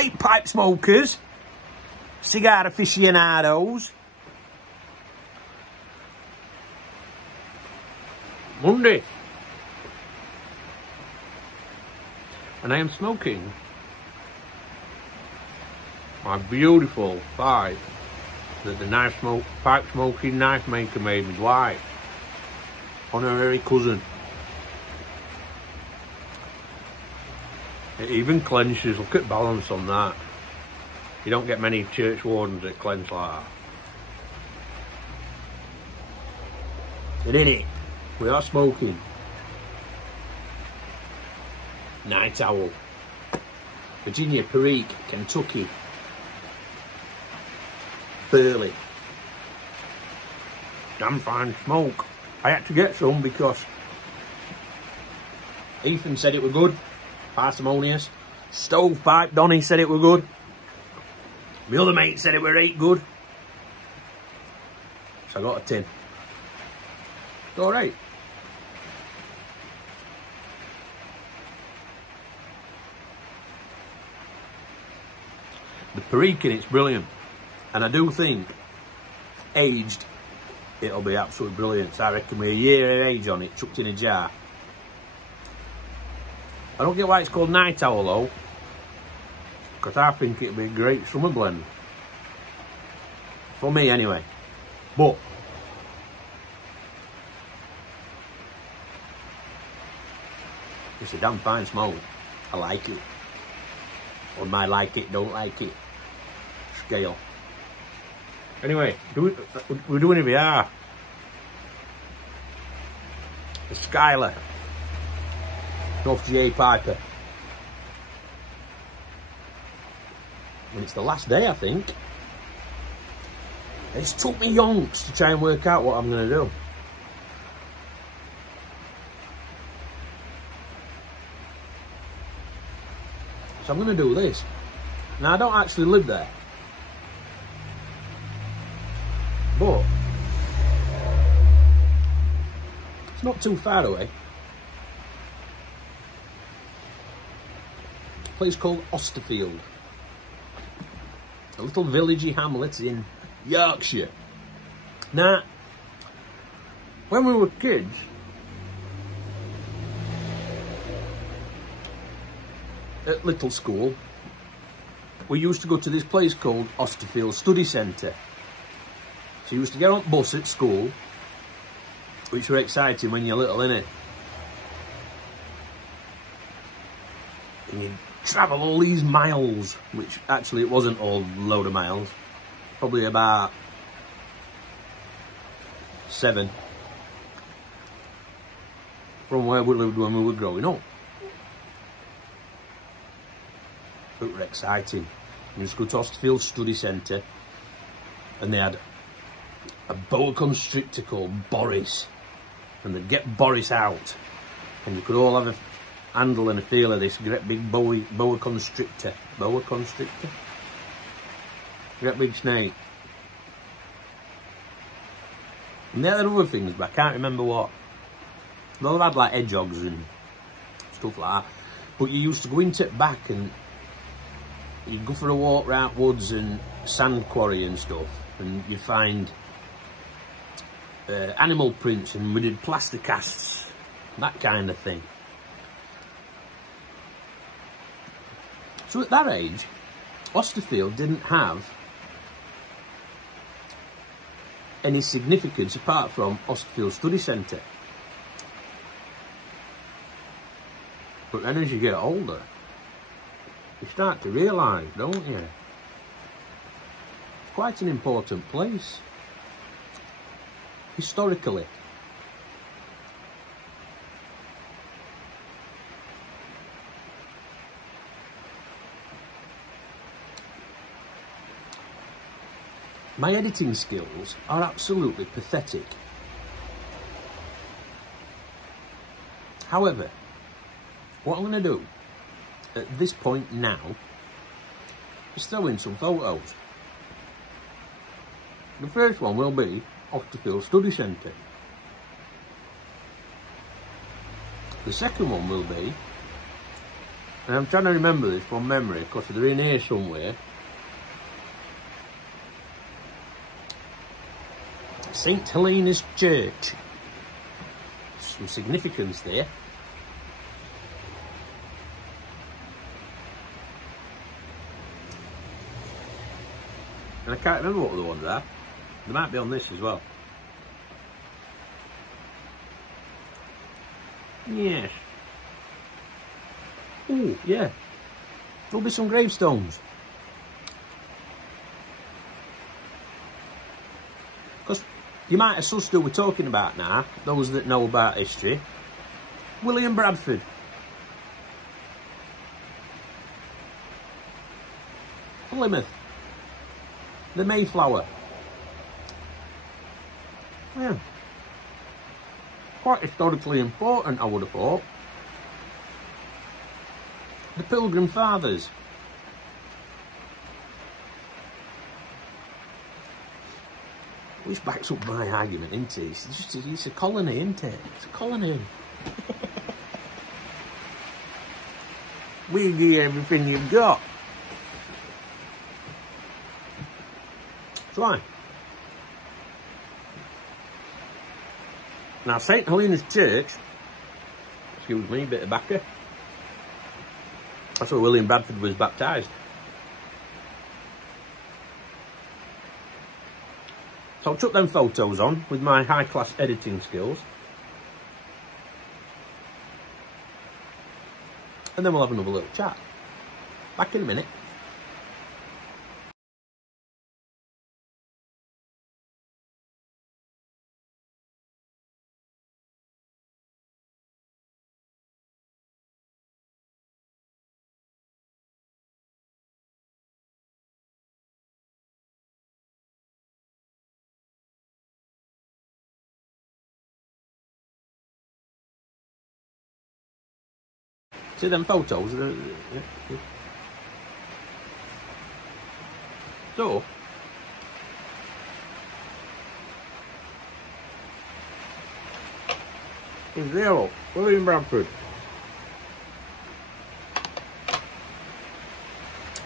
right, pipe smokers, cigar aficionados. Monday. And I am smoking my beautiful pipe that the pipe smoking knife maker made me, Dwight. Honorary cousin. It even clenches. Look at balance on that. You don't get many church wardens that clench like that. And in it, we are smoking Night Owl, Virginia, Perique, Kentucky, Burley. Damn fine smoke. I had to get some because Ethan said it were good, parsimonious. Stovepipe Donny said it were good. My other mate said it were right good. So I got a tin. It's alright. The Perique in it's brilliant. And I do think, aged, it'll be absolutely brilliant. So I reckon with a year of age on it, chucked in a jar. I don't get why it's called Night Owl though, because I think it'd be a great summer blend. For me anyway. But it's a damn fine smoke. I like it. Or my like it, don't like it scale. Anyway, we're doing a VR. The Skylar North GA Piper. And it's the last day, I think. It's took me yonks to try and work out what I'm going to do. So I'm going to do this. Now, I don't actually live there. But it's not too far away. A place called Austerfield. A little villagey hamlet in Yorkshire. Now, when we were kids, at little school, we used to go to this place called Austerfield Study Centre. So you used to get on the bus at school, which were exciting when you're little, innit? And you'd travel all these miles, which actually it wasn't all a load of miles. Probably about 7 from where we lived when we were growing up. It was exciting. You just go to Austerfield Study Centre, and they had a boa constrictor called Boris, and they'd get Boris out, and you could all have a handle and a feel of this great big boa constrictor. Boa constrictor? Great big snake. And they had other things, but I can't remember what. They'll have had like hedgehogs and stuff like that. But you used to go into it back and you'd go for a walk round woods and sand quarry and stuff, and you'd find animal prints, and we did plaster casts, that kind of thing. So at that age, Austerfield didn't have any significance apart from Austerfield Study Centre. But then as you get older, you start to realise, don't you? Quite an important place. Historically. My editing skills are absolutely pathetic. However, what I'm going to do at this point now is throw in some photos. The first one will be Austerfield Study Centre. The second one will be And I'm trying to remember this from memory, because they're in here somewhere. St. Helena's Church. Some significance there. And I can't remember what the ones are. They might be on this as well. Yes. Oh, yeah. There'll be some gravestones. Because you might have sussed who we're talking about now, those that know about history. William Bradford. Plymouth. The Mayflower. Yeah. Quite historically important, I would have thought. The Pilgrim Fathers. Which backs up my argument, isn't it? It's a colony, isn't it? It's a colony. We give you everything you've got. Try. Now, St. Helena's Church, excuse me, bit of backer. That's where William Bradford was baptised. So I took them photos on with my high-class editing skills. And then we'll have another little chat. Back in a minute. See them photos? So, here's zero. William Bradford.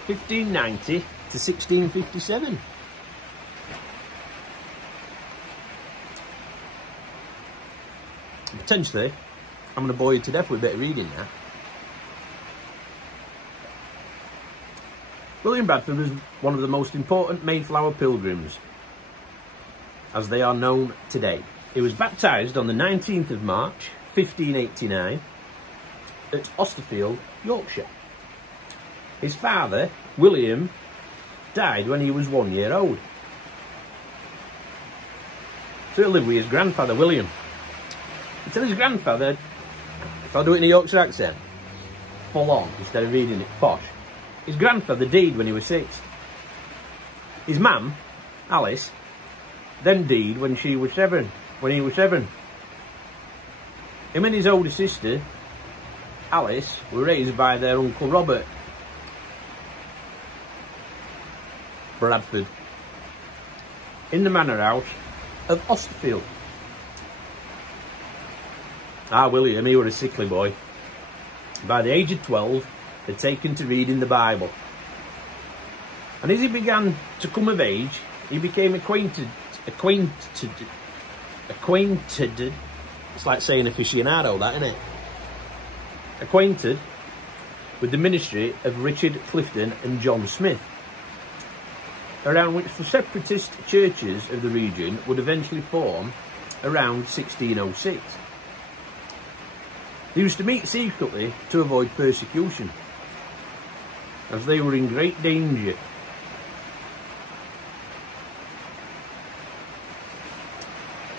1590 to 1657. Potentially, I'm going to bore you to death with a bit of reading now. William Bradford was one of the most important Mayflower pilgrims, as they are known today. He was baptised on the 19th of March, 1589, at Austerfield, Yorkshire. His father, William, died when he was 1 year old. So he lived with his grandfather, William. Until his grandfather, if I do it in a Yorkshire accent, full on, instead of reading it posh. His grandfather died when he was 6. His mum, Alice, then died when she was 7. When he was 7. Him and his older sister, Alice, were raised by their uncle Robert Bradford in the manor house of Austerfield. William, he was a sickly boy. By the age of 12, had taken to reading the Bible. And as he began to come of age, he became acquainted, it's like saying aficionado, that, isn't it? Acquainted with the ministry of Richard Clifton and John Smith, around which the separatist churches of the region would eventually form around 1606. They used to meet secretly to avoid persecution, as they were in great danger.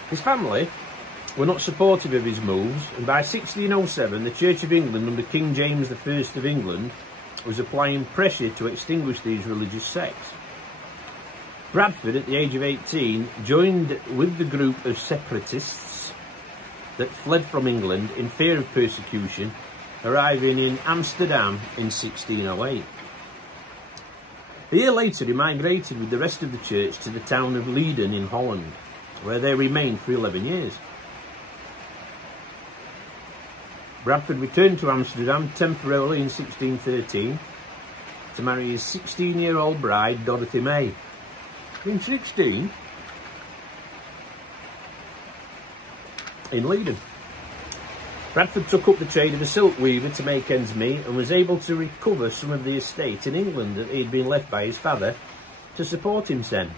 His family were not supportive of his moves, and by 1607 the Church of England under King James I of England was applying pressure to extinguish these religious sects. Bradford, at the age of 18, joined with the group of separatists that fled from England in fear of persecution, arriving in Amsterdam in 1608. A year later he migrated with the rest of the church to the town of Leiden in Holland, where they remained for 11 years. Bradford returned to Amsterdam temporarily in 1613 to marry his 16-year-old bride, Dorothy May. In 16? In Leiden. Bradford took up the trade of a silk weaver to make ends meet and was able to recover some of the estate in England that he had been left by his father to support him then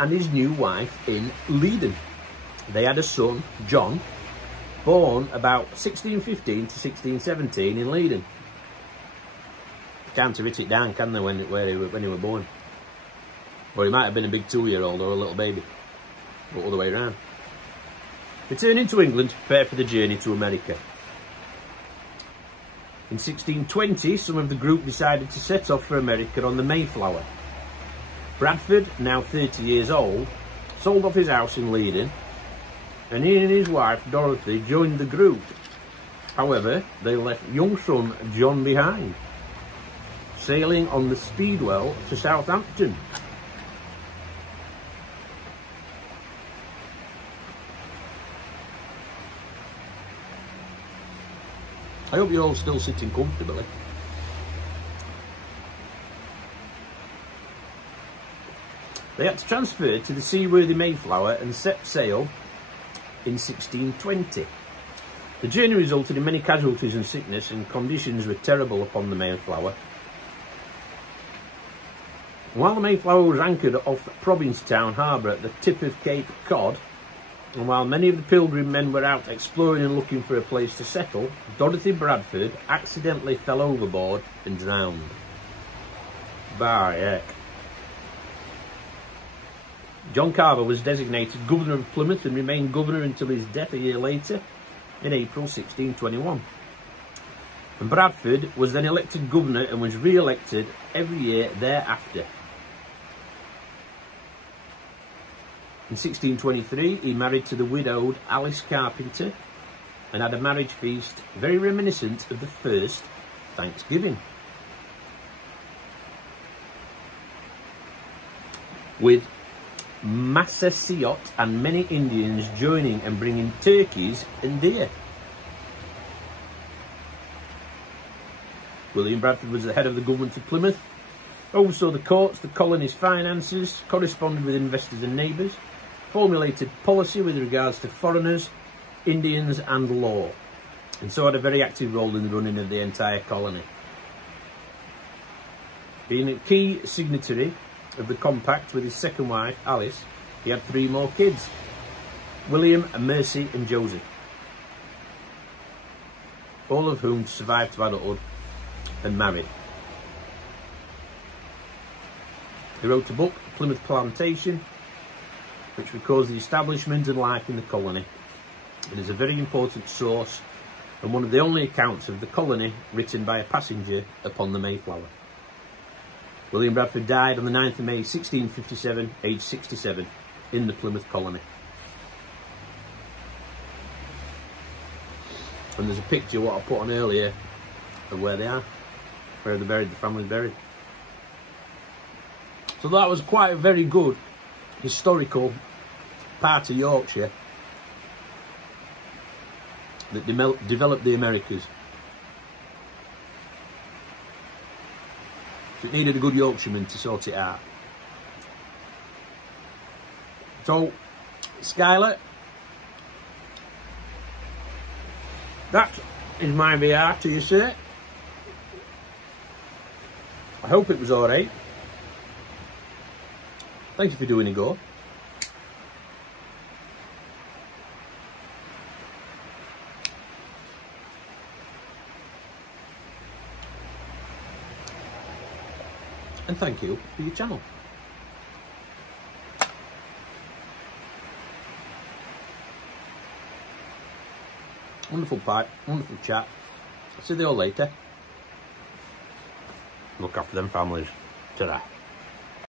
and his new wife in Leiden. They had a son, John, born about 1615 to 1617 in Leiden. Can't write it down, can they, when he were born? Or he might have been a big 2-year-old or a little baby, or all the way around. Returning to England to prepare for the journey to America. In 1620, some of the group decided to set off for America on the Mayflower. Bradford, now 30 years old, sold off his house in Leiden, and he and his wife, Dorothy, joined the group. However, they left young son John behind, sailing on the Speedwell to Southampton. I hope you're all still sitting comfortably. They had to transfer to the seaworthy Mayflower and set sail in 1620. The journey resulted in many casualties and sickness, and conditions were terrible upon the Mayflower. While the Mayflower was anchored off Provincetown Harbour at the tip of Cape Cod, and while many of the pilgrim men were out exploring and looking for a place to settle, Dorothy Bradford accidentally fell overboard and drowned. By heck. John Carver was designated Governor of Plymouth and remained Governor until his death a year later, in April 1621. And Bradford was then elected Governor and was re-elected every year thereafter. In 1623, he married to the widowed Alice Carpenter and had a marriage feast very reminiscent of the first Thanksgiving, with Massasoit and many Indians joining and bringing turkeys and deer. William Bradford was the head of the government of Plymouth, oversaw the courts, the colony's finances, corresponded with investors and neighbours, formulated policy with regards to foreigners, Indians and law, and so had a very active role in the running of the entire colony. Being a key signatory of the compact with his second wife, Alice, he had 3 more kids, William, Mercy and Joseph, all of whom survived to adulthood and married. He wrote a book, Plymouth Plantation, which records the establishment and life in the colony. It is a very important source and one of the only accounts of the colony written by a passenger upon the Mayflower. William Bradford died on the 9th of May 1657, aged 67, in the Plymouth colony. And there's a picture, what I put on earlier, of where they are, where they're buried, the family's buried. So that was quite a very good historical part of Yorkshire that developed the Americas. So it needed a good Yorkshireman to sort it out. So, Skylar, that is my VR to you, sir. I hope it was alright. Thank you for doing a go. And thank you for your channel. Wonderful pipe, wonderful chat. See you all later. Look after them families. Ta-ra.